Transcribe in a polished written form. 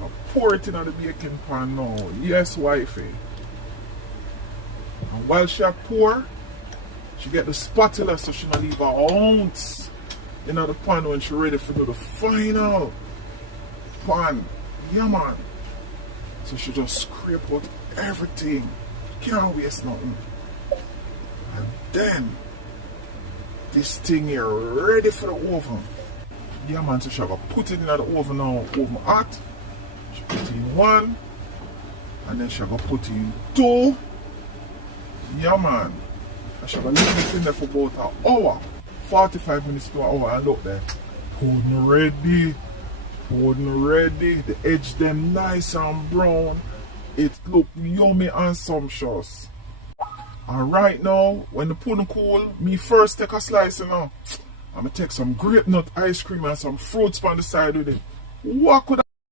I'll pour it in the baking pan now. Yes, wifey. And while she pour, she get the spatula so she not leave an ounce in the pan when she ready for the final pan. Yeah, man. So she just scrape out everything. Can't waste nothing. And then this thing here ready for the oven. Yeah, man. So she gonna put it in the oven now. Oven hot. She put it in one. And then she gonna put it in two. Yeah, man. And she gonna leave it in there for about an hour. 45 minutes to an hour. And look there. Pudding ready. Pudding ready. The edge them nice and brown. It look yummy and sumptuous. And right now, when the pudding cool, me first take a slice, I'm gonna take some grape nut ice cream and some fruits on the side with it. What could